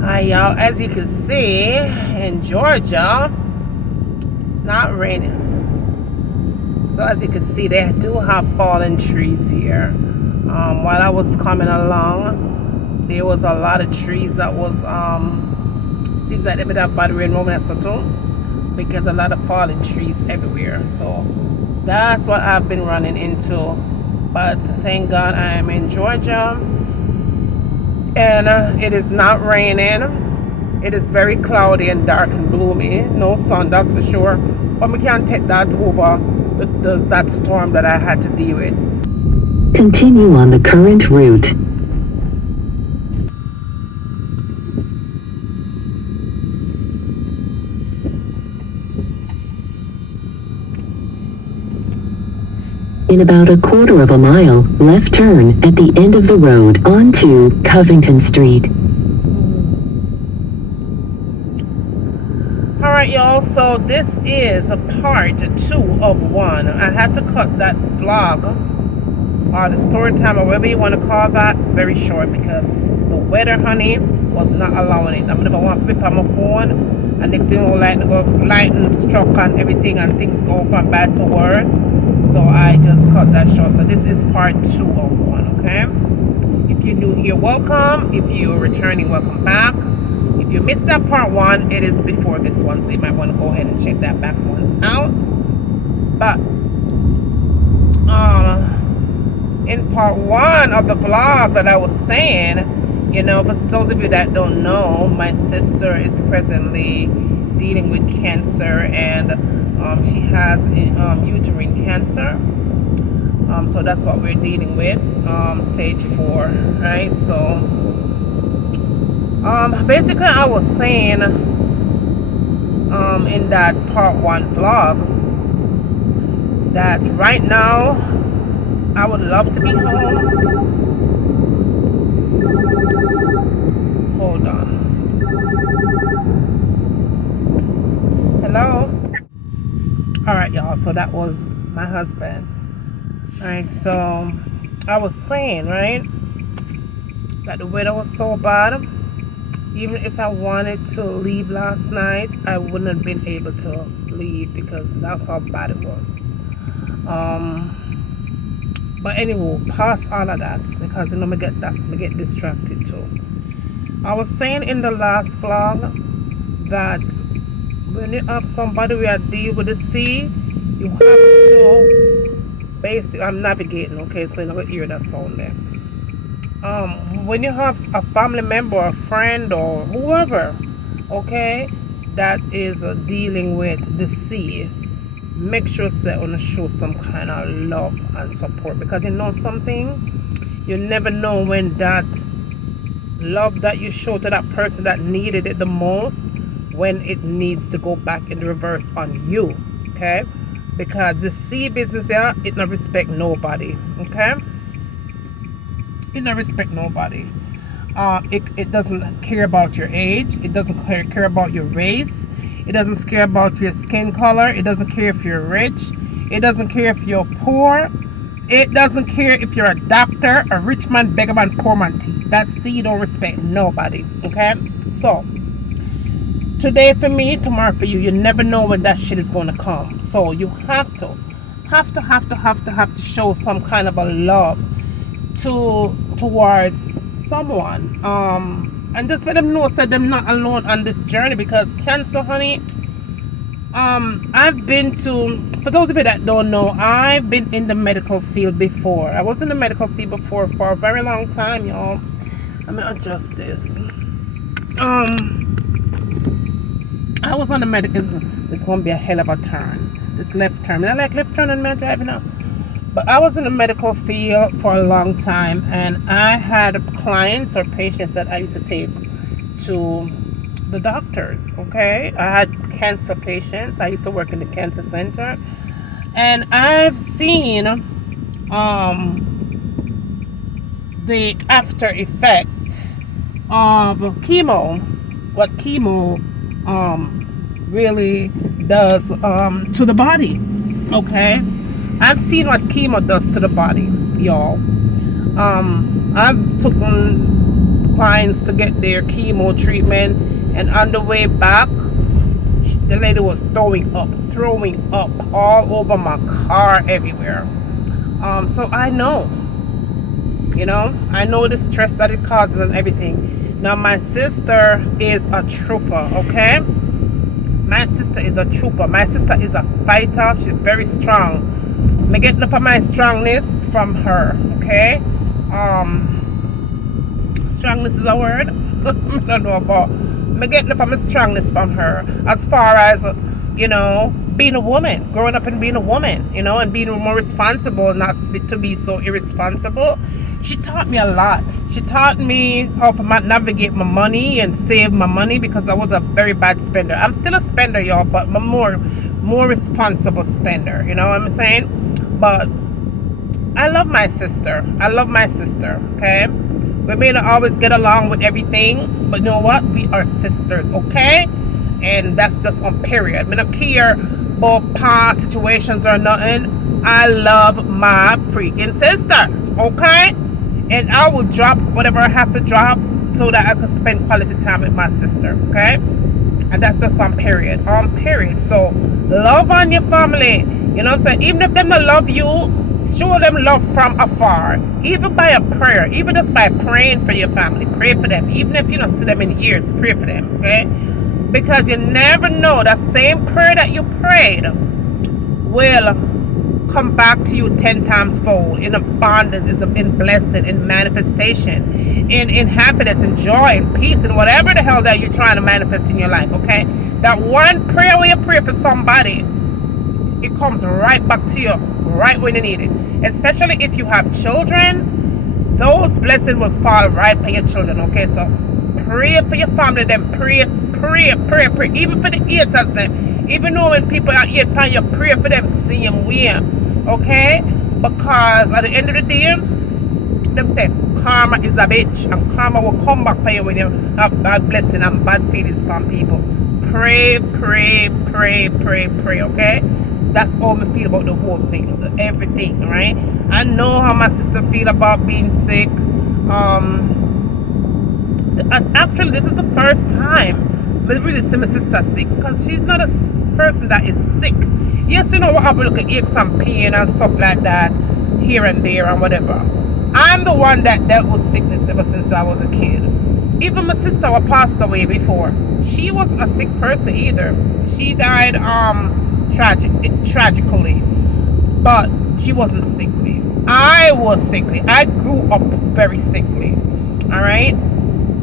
Hi y'all, as you can see in Georgia, it's not raining. So as you can see, they do have fallen trees here. While I was coming along, there was a lot of trees that was, seems like they made have bad rain moment too, because a lot of fallen trees everywhere. So that's what I've been running into. But thank God I am in Georgia. And it is not raining. It is very cloudy and dark and gloomy. No sun, that's for sure. But we can't take that over that storm that I had to deal with. Continue on the current route. In about a quarter of a mile, left turn at the end of the road onto Covington Street. Alright y'all, so this is a part 2 of 1. I had to cut that vlog, or the story time, or whatever you want to call that, very short because the weather, honey, was not allowing it. I'm gonna want to pick up my phone, and next thing you know, lightning struck and everything, and things go from bad to worse. So I just cut that short. So this is part 2 of 1, okay? If you're new here, welcome. If you're returning, welcome back. If you missed that part 1, it is before this one, so you might want to go ahead and check that back one out. But in part 1 of the vlog that I was saying, you know, for those of you that don't know, my sister is presently dealing with cancer, and she has uterine cancer. So that's what we're dealing with, stage 4, right? So basically I was saying in that part 1 vlog that right now I would love to be home. Hold on. Hello? Alright y'all, so that was my husband. Alright, so I was saying, right, that the weather was so bad. Even if I wanted to leave last night, I wouldn't have been able to leave because that's how bad it was. But anyway, past all of that, because you know me get distracted too. I was saying in the last vlog that when you have somebody who are deal with the sea, you have to basically, I'm navigating, okay, so you're not gonna hear that sound there. When you have a family member, a friend, or whoever, okay, that is dealing with the sea, make sure that you show some kind of love and support, because you know something, you never know when that love that you show to that person that needed it the most, when it needs to go back in the reverse on you, okay? Because the sea business here, it not respect nobody, okay? It not respect nobody. It doesn't care about your age. It doesn't care about your race. It doesn't care about your skin color. It doesn't care if you're rich. It doesn't care if you're poor. It doesn't care if you're a doctor, a rich man, beggar man, poor man. That sea don't respect nobody, okay? So today for me, tomorrow for you. You never know when that shit is going to come. So you have to show some kind of a love towards someone, and just let them know that they're not alone on this journey, because cancer, honey, I've been to, for those of you that don't know, I've been in the medical field before. I was in the medical field before for a very long time, y'all. Let me adjust this. I was on the medical. It's gonna be a hell of a turn. This left turn. I like left turn on my driving now. But I was in the medical field for a long time, and I had clients or patients that I used to take to the doctors, okay? I had cancer patients. I used to work in the cancer center, and I've seen the after effects of chemo, what chemo really does to the body, okay? I've seen what chemo does to the body, y'all. I've taken clients to get their chemo treatment, and on the way back, the lady was throwing up all over my car, everywhere. So I know, I know the stress that it causes and everything. Now my sister is a trooper, okay? My sister is a trooper. My sister is a fighter. She's very strong. I get enough of my strongness from her, okay? Strongness is a word? I don't know about. I get enough of my strongness from her as far as, being a woman, growing up and being a woman, and being more responsible, not to be so irresponsible. She taught me a lot. She taught me how to navigate my money and save my money, because I was a very bad spender. I'm still a spender, y'all, but I'm more responsible spender. You know what I'm saying? But I love my sister. Okay? We may not always get along with everything, but you know what? We are sisters, okay? And that's just on period. I don't care about past situations or nothing. I love my freaking sister, okay? And I will drop whatever I have to drop so that I can spend quality time with my sister, okay? And that's just on period. So love on your family. You know what I'm saying? Even if they don't love you, show them love from afar. Even by a prayer. Even just by praying for your family. Pray for them. Even if you don't see them in years, pray for them, okay? Because you never know, that same prayer that you prayed will come back to you 10 times fold, in abundance, in blessing, in manifestation, in happiness, and joy, and peace, and whatever the hell that you're trying to manifest in your life, okay? That one prayer where you pray for somebody, it comes right back to you right when you need it. Especially if you have children, those blessings will fall right by your children, okay? So pray for your family, then pray. Even for the haters, them. Even though when people are hate on you, pray for them same way, okay? Because at the end of the day, them say karma is a bitch, and karma will come back to you when you have bad blessing and bad feelings from people. Pray, okay? That's how I feel about the whole thing, everything, right? I know how my sister feel about being sick. Actually, this is the first time I really see my sister sick, because she's not a person that is sick. Yes, you know what, I will look at aches and pain and stuff like that here and there and whatever. I'm the one that dealt with sickness ever since I was a kid. Even my sister was passed away before. She wasn't a sick person either. She died tragically, but she wasn't sickly. I was sickly. I grew up very sickly, all right,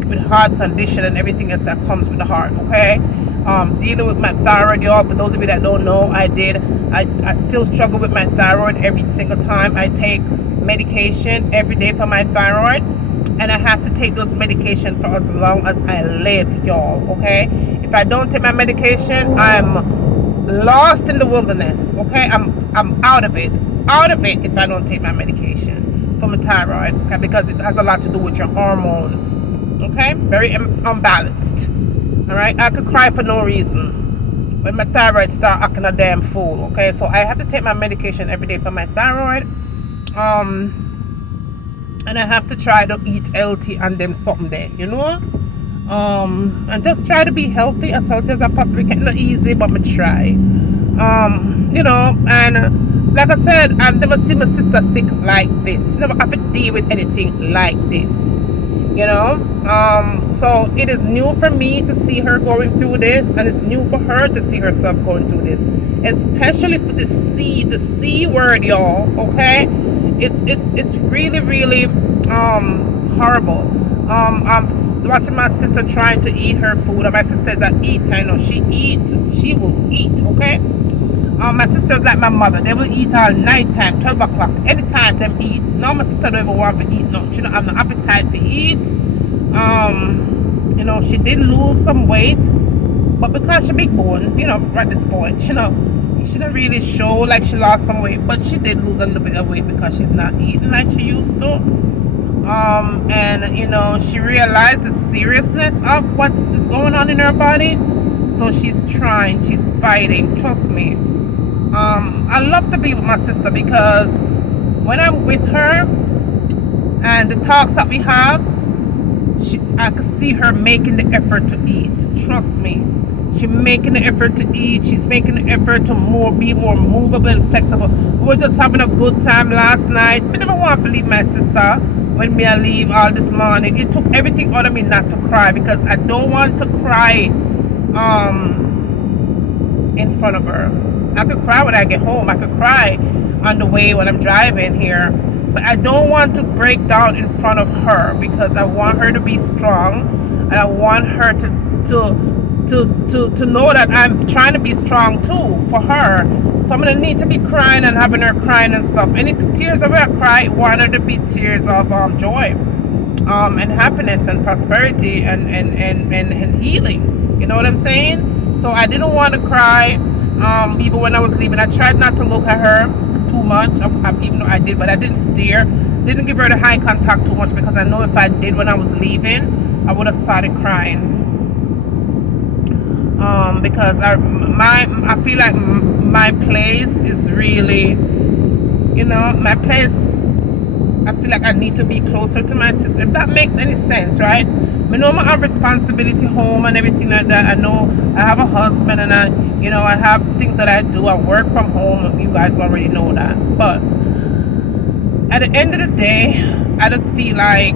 with heart condition and everything else that comes with the heart, okay? Dealing with my thyroid, y'all. For those of you that don't know, I still struggle with my thyroid every single time. I take medication every day for my thyroid, and I have to take those medication for as long as I live, y'all, okay? If I don't take my medication, I'm lost in the wilderness, okay? I'm out of it if I don't take my medication for my thyroid, okay? Because it has a lot to do with your hormones, okay? Very unbalanced, all right? I could cry for no reason when my thyroid start acting a damn fool, okay? So I have to take my medication every day for my thyroid, and I have to try to eat healthy and them something there, you know? And just try to be healthy as I possibly can. Not easy, but I try. You know, and like I said, I've never seen my sister sick like this. She never have to deal with anything like this, you know. So it is new for me to see her going through this, and it's new for her to see herself going through this, especially for the C word, y'all, okay? It's really horrible. I'm watching my sister trying to eat her food, and my sister is an eater. I know she will eat, okay? My sister's like my mother. They will eat all night time, 12 o'clock, anytime them eat. Now my sister don't even want to eat. No, she don't have no appetite to eat. You know, she did lose some weight, but because she big bone, you know, at this point, you know, she didn't really show like she lost some weight, but she did lose a little bit of weight because she's not eating like she used to. And you know, she realized the seriousness of what is going on in her body, so she's trying, she's fighting, trust me. I love to be with my sister, because when I'm with her and the talks that we have, I could see her making the effort to eat. Trust me. She's making the effort to eat. She's making the effort to be more movable and flexible. We were just having a good time last night. I never want to leave my sister when me I leave all this morning. It took everything out of me not to cry because I don't want to cry in front of her. I could cry when I get home. I could cry on the way when I'm driving here. But I don't want to break down in front of her because I want her to be strong and I want her to know that I'm trying to be strong too for her. So I'm gonna need to be crying and having her crying and stuff. Any tears of her cry, I want her to be tears of joy, and happiness and prosperity and healing. You know what I'm saying? So I didn't want to cry. Even when I was leaving, I tried not to look at her too much. Even though I did, but I didn't stare. Didn't give her the eye contact too much because I know if I did when I was leaving, I would have started crying. Because I feel like my place is really, my place. I feel like I need to be closer to my sister. If that makes any sense, right? I know I have responsibility home and everything like that. I know I have a husband and I have things that I do. I work from home. You guys already know that. But at the end of the day, I just feel like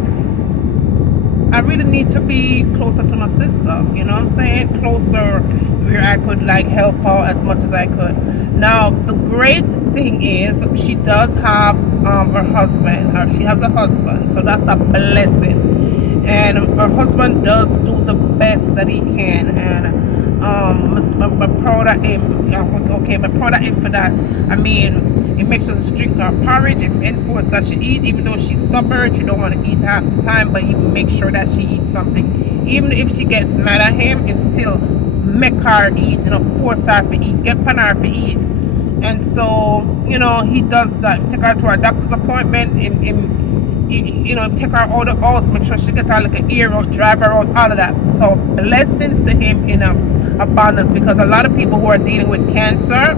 I really need to be closer to my sister. You know what I'm saying? Closer where I could help her as much as I could. Now, the great thing is she does have her husband. She has a husband. So that's a blessing. And her husband does do the best that he can, and I'm proud of him. Okay, I'm proud of him for that. I mean, he makes sure she drink her porridge and enforce that she eat, even though she's stubborn, she don't want to eat half the time, but he makes sure that she eats something. Even if she gets mad at him, he still make her eat, force her to eat, get on her to eat. And so, he does that. Take her to her doctor's appointment, take her out of the house, make sure she get her ear out, drive her out, all of that. So blessings to him in abundance, because a lot of people who are dealing with cancer,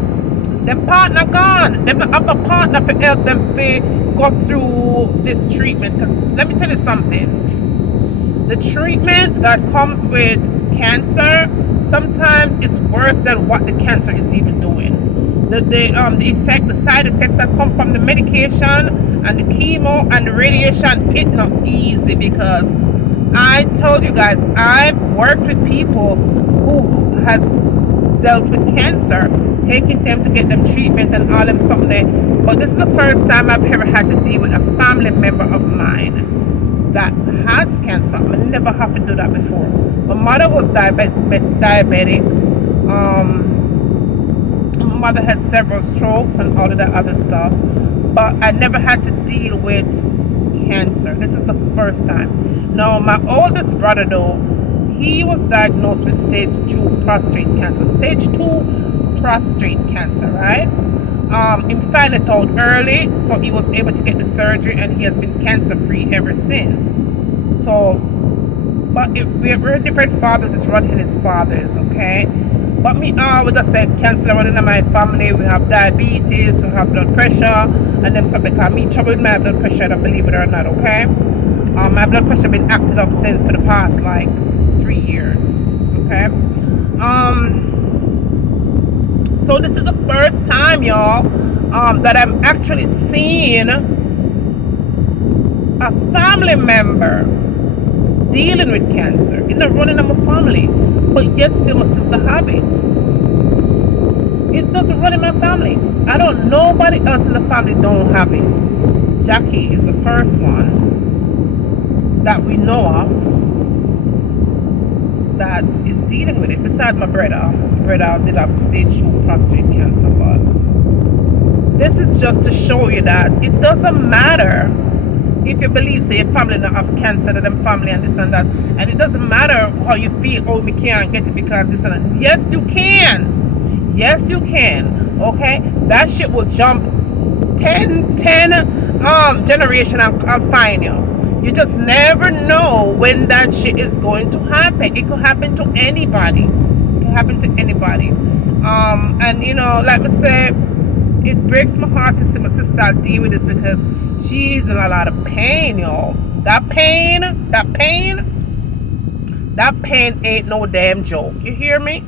their partner gone. They don't have a partner to help them to go through this treatment. Because let me tell you something. The treatment that comes with cancer sometimes is worse than what the cancer is even doing. The side effects that come from the medication and the chemo and the radiation, it's not easy, because I told you guys, I've worked with people who has dealt with cancer, taking them to get them treatment and all them something. But this is the first time I've ever had to deal with a family member of mine that has cancer. I never have to do that before. My mother was diabetic. My mother had several strokes and all of that other stuff. But I never had to deal with cancer. This is the first time. Now, my oldest brother, though, he was diagnosed with stage 2 prostate cancer. Stage 2 prostate cancer, right? He found it out early, so he was able to get the surgery, and he has been cancer-free ever since. So, but we're different fathers. It's running his fathers, okay? But me always just say cancer running in my family. We have diabetes, we have blood pressure, and them stuff. Because me trouble with my blood pressure, I don't believe it or not, okay? My blood pressure been acted up since for the past 3 years, okay? So this is the first time, y'all, that I'm actually seeing a family member dealing with cancer. It's not running in my family, but yet still my sister have it. It doesn't run in my family. Nobody else in the family don't have it. Jackie is the first one that we know of that is dealing with it, besides my brother. My brother did have stage 2 prostate cancer, but this is just to show you that it doesn't matter if you believe, say, your family not have cancer, that them family and this and that, and it doesn't matter how you feel, oh, we can't get it because this and that. Yes, you can. Yes, you can. Okay? That shit will jump 10 generation and find you. You just never know when that shit is going to happen. It could happen to anybody. It could happen to anybody. And like I said, it breaks my heart to see my sister deal with this, because she's in a lot of pain, y'all. That pain, That pain ain't no damn joke. You hear me?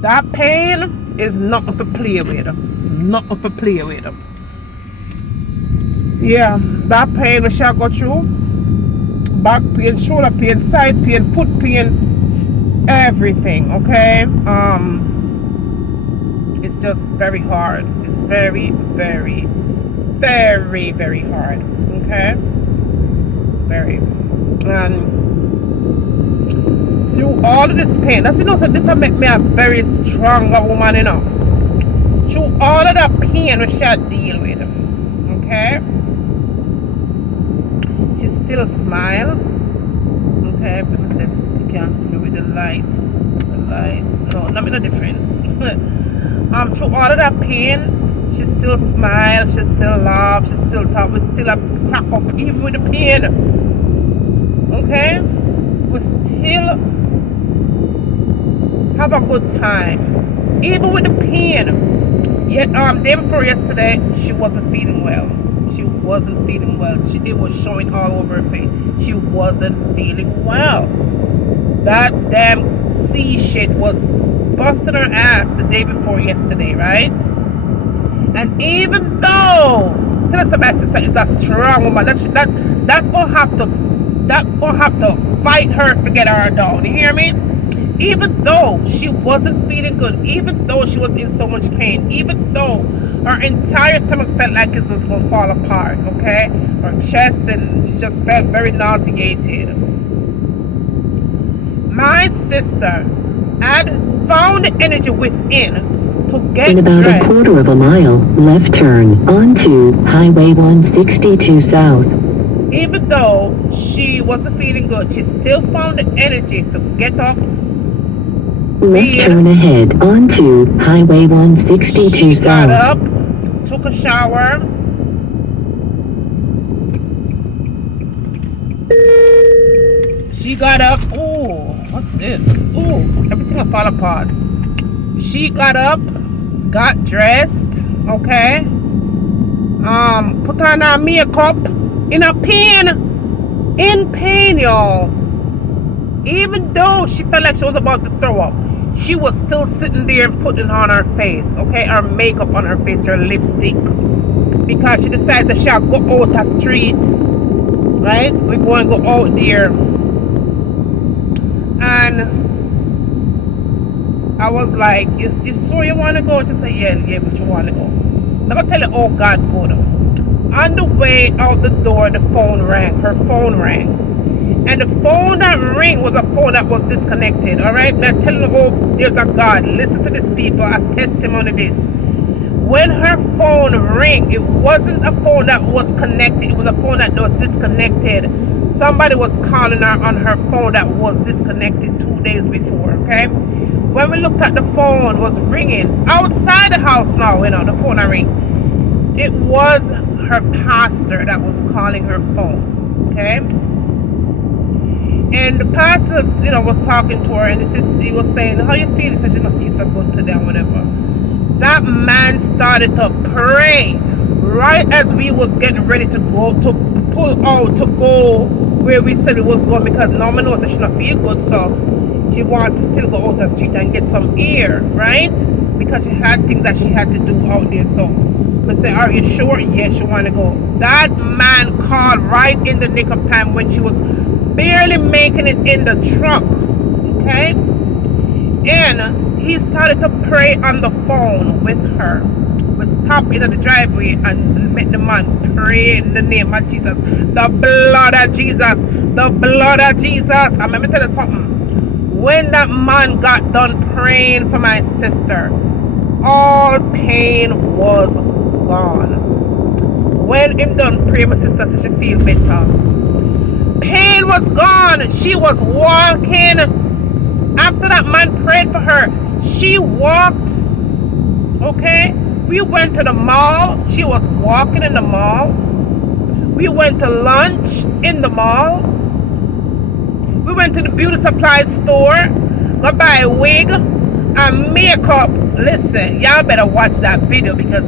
That pain is nothing to play with. Nothing to play with. Yeah, that pain we shall go through. Back pain, shoulder pain, side pain, foot pain, everything, okay? It's just very hard. It's very, very, very, very hard. Okay? Very. And through all of this pain, that's, you know, so this will make me a very stronger woman, you know. Through all of that pain we shall deal with. Okay? She still smile. Okay, let me see. You can't see me with the light. The light. No, not no difference. Through all of that pain, she still smiles, she still laughs, she still talk, we still crack up even with the pain. Okay? We still have a good time. Even with the pain. Yet day before yesterday, she wasn't feeling well. She wasn't feeling well. It was showing all over her face. She wasn't feeling well. That damn sea shit was busting her ass the day before yesterday, right? And even though, tell us about sister is a strong woman, that's gonna have to fight her to get her down. You hear me? Even though she wasn't feeling good, even though she was in so much pain, even though her entire stomach felt like it was going to fall apart, okay? Her chest, and she just felt very nauseated. My sister had found the energy within to get In about dressed. a quarter of a mile, left turn onto Highway 162 South. Even though she wasn't feeling good, she still found the energy to get up. Left turn ahead onto Highway 162 She got South. up, took a shower. She got up. Oh, what's this? Oh, everything will fall apart. She got up, got dressed, okay? Put on her makeup in pain, y'all. Even though she felt like she was about to throw up, she was still sitting there and putting on her face, okay? Her makeup on her face, her lipstick. Because she decided that she'll go out the street, right? We're going to go out there. And I was like, you sure you want to go? She said, yeah, but you want to go. I'm going to tell you, oh God, good. On the way out the door, the phone rang. Her phone rang. And the phone that rang was a phone that was disconnected. All right? They're telling the oh, there's a God. Listen to these people. A testimony this. When her phone rang, it wasn't a phone that was connected. It was a phone that was disconnected. Somebody was calling her on her phone that was disconnected 2 days before. Okay? When we looked at the phone, it was ringing outside the house now. You know, the phone ring. It was her pastor that was calling her phone. Okay? And the pastor, you know, was talking to her, and he was saying, how you feeling? So she don't feel so good today or whatever. That man started to pray right as we was getting ready to go, to pull out, to go where we said it was going, because Norman knows that she don't feel good, so she wanted to still go out the street and get some air, right? Because she had things that she had to do out there. So we said, are you sure? Yes, she want to go. That man called right in the nick of time when she was barely making it in the truck, okay? And he started to pray on the phone with her. We stopped in the driveway and met the man pray in the name of Jesus. The blood of Jesus. The blood of Jesus. And let me tell you something. When that man got done praying for my sister, all pain was gone. When him done praying, my sister said she feel better. Pain was gone. She was walking. After that man prayed for her, she walked. Okay? We went to the mall. She was walking in the mall. We went to lunch in the mall. We went to the beauty supply store. Go buy a wig and makeup. Listen, y'all better watch that video, because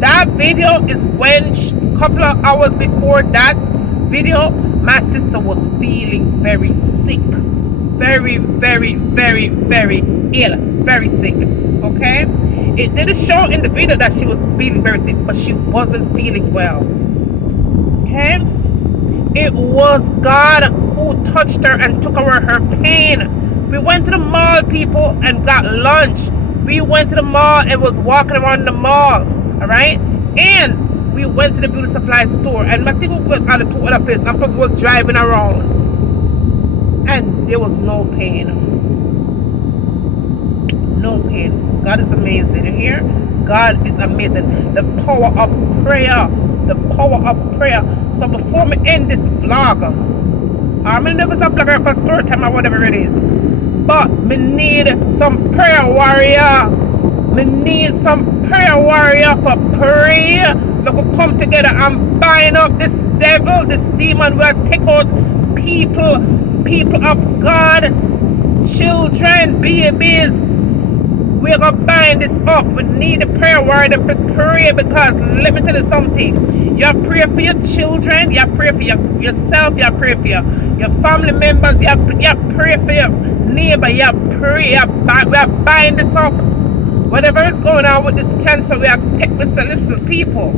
that video is when a couple of hours before that video, my sister was feeling very sick. Very, very, very, very ill. Very sick. Okay? It didn't show in the video that she was feeling very sick, but she wasn't feeling well. Okay? It was God who touched her and took away her pain. We went to the mall, people, and got lunch. We went to the mall and was walking around the mall. Alright? And we went to the beauty supply store. And I think we went on the two other places. And plus was driving around. And there was no pain. No pain. God is amazing. You hear? God is amazing. The power of prayer. The power of prayer. So before me end this vlog, I'm gonna never stop vlogging for story time or whatever it is. But me need some prayer warrior. Me need some prayer warrior for prayer. We could come together and bind up this devil, this demon. We'll take out people of God, children, babies. We're gonna bind this up. We need a prayer warrior to pray, because let me tell you something. You pray for your children, you pray for yourself, you pray for your family members, you pray for your neighbor, you pray, we are bind this up. Whatever is going on with this cancer, we are taking this. Listen, people.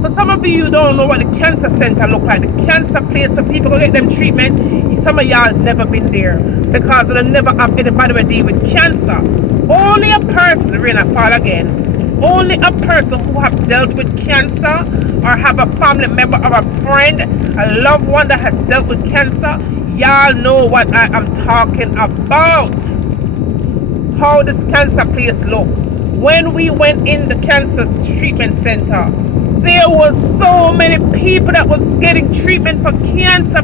For some of you don't know what the cancer center look like. The cancer place where people go get them treatment. Some of y'all never been there, because they never have anybody to deal with cancer. Only a person, Rena, fall again. Only a person who have dealt with cancer, or have a family member or a friend, a loved one that has dealt with cancer, y'all know what I am talking about. How this cancer place look. When we went in the cancer treatment center, there was so many people that was getting treatment for cancer.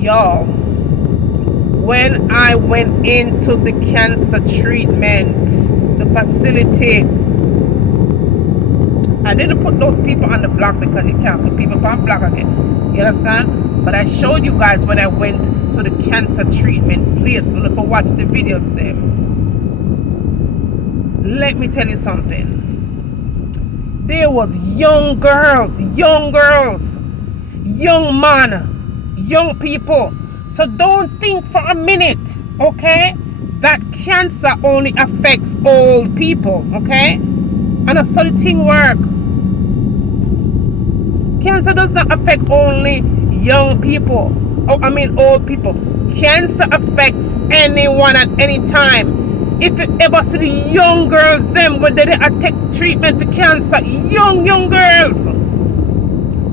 Y'all, when I went into the cancer treatment, the facility, I didn't put those people on the block, because you can't put people on block again. You understand? But I showed you guys when I went to the cancer treatment place. So if you watch the videos there, let me tell you something. There was young girls, young man, young people. So don't think for a minute, okay, that cancer only affects old people, okay? And that's how the thing work. Cancer does not affect only young people. Old people. Cancer affects anyone at any time. If you ever see the young girls, them when they take treatment for cancer, young girls,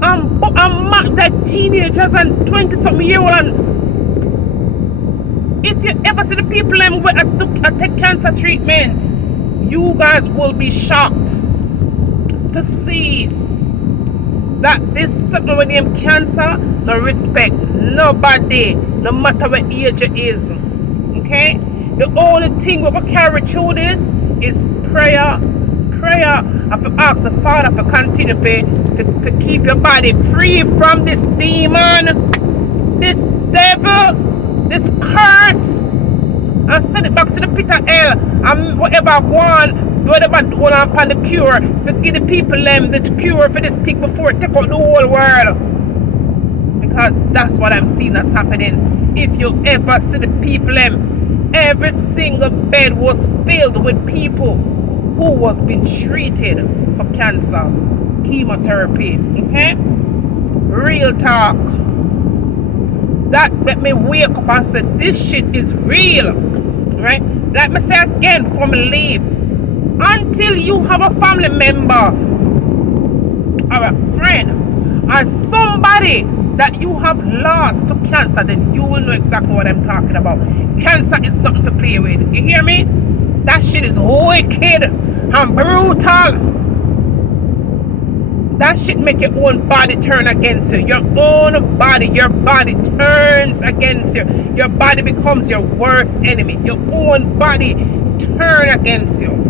that teenagers and 20-something-year-old, and if you ever see the people them when I take cancer treatment, you guys will be shocked to see that this something with them cancer, no respect nobody, no matter what age it is. Okay? The only thing we're gonna carry through this is prayer. Prayer. I have to ask the Father to continue to keep your body free from this demon, this devil, this curse. And send it back to the pit of hell. And whatever I want, whatever do upon the cure, to give the people them the cure for this thing before it take out the whole world. Because that's what I'm seeing that's happening. If you ever see the people them, every single bed was filled with people who was being treated for cancer, chemotherapy. Okay? Real talk. That made me wake up and say, this shit is real. Right? Let me say again before me leave. Until you have a family member or a friend or somebody that you have lost to cancer, then you will know exactly what I'm talking about. Cancer is nothing to play with. You hear me? That shit is wicked and brutal. That shit make your own body turn against you. Your body turns against you. Your body becomes your worst enemy. Your own body turn against you.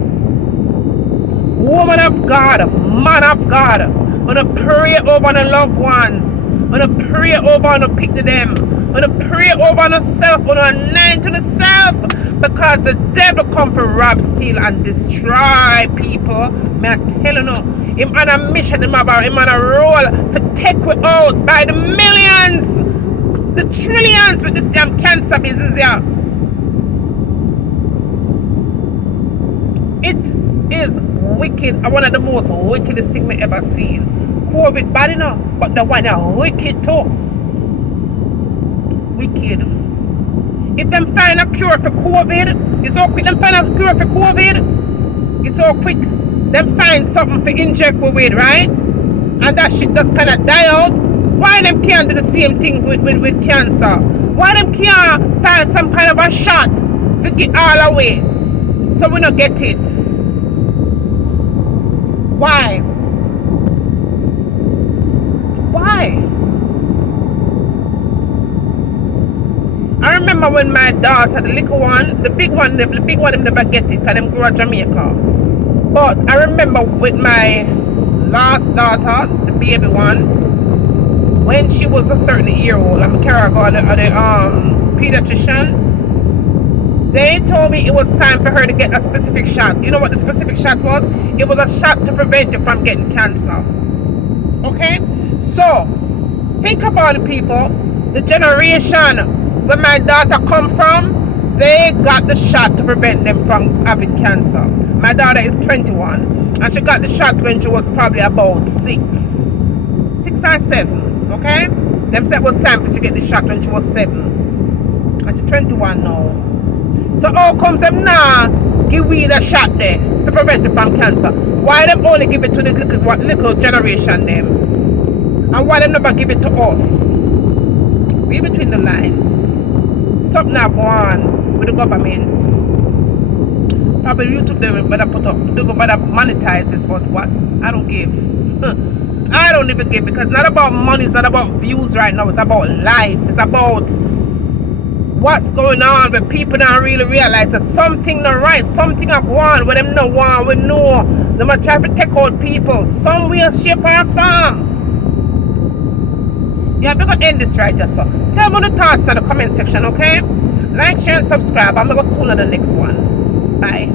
Woman of God, man of God, I'm gonna pray over the loved ones. I'm gonna pray over and pick them. I'm to pray over on yourself, on to anoint on yourself, because the devil come to rob, steal, and destroy people. Me I tell you no, him on a mission, him on a roll to take we out by the millions, the trillions with this damn cancer business here. It is wicked, one of the most wickedest things we ever seen. COVID bad enough, but the one are wicked too. Wicked. If them find a cure for COVID, it's so quick. Them find a cure for COVID, it's so quick. Them find something to inject with, right? And that shit just kind of die out. Why them can't do the same thing with cancer? Why them can't find some kind of a shot to get all away so we don't get it? Why? Why? I remember when my daughter, the little one, the big one never get it because them grew up Jamaica. But I remember with my last daughter, the baby one, when she was a certain year old, I'm carrying her to the pediatrician. They told me it was time for her to get a specific shot. You know what the specific shot was? It was a shot to prevent you from getting cancer. Okay? So, think about it, people. The generation where my daughter come from, they got the shot to prevent them from having cancer. My daughter is 21, and she got the shot when she was probably about 6 or 7. Okay? Them said it was time for she to get the shot when she was 7. And she's 21 now. So how comes them now give we the shot there to prevent it from cancer? Why them only give it to the little generation them? And why them never give it to us? Read between the lines. Something have gone with the government. Probably YouTube they better put up, they better monetize this, but what? I don't give. I don't even give, because it's not about money, it's not about views right now, it's about life. It's about what's going on, but people don't really realize that something not right, something have gone where them no one, we know them are trying to take out people, some way, shape or form. Yeah, I'm gonna end this right there, so tell me the thoughts in the comment section, okay? Like, share, and subscribe. I'm gonna go soon on the next one. Bye.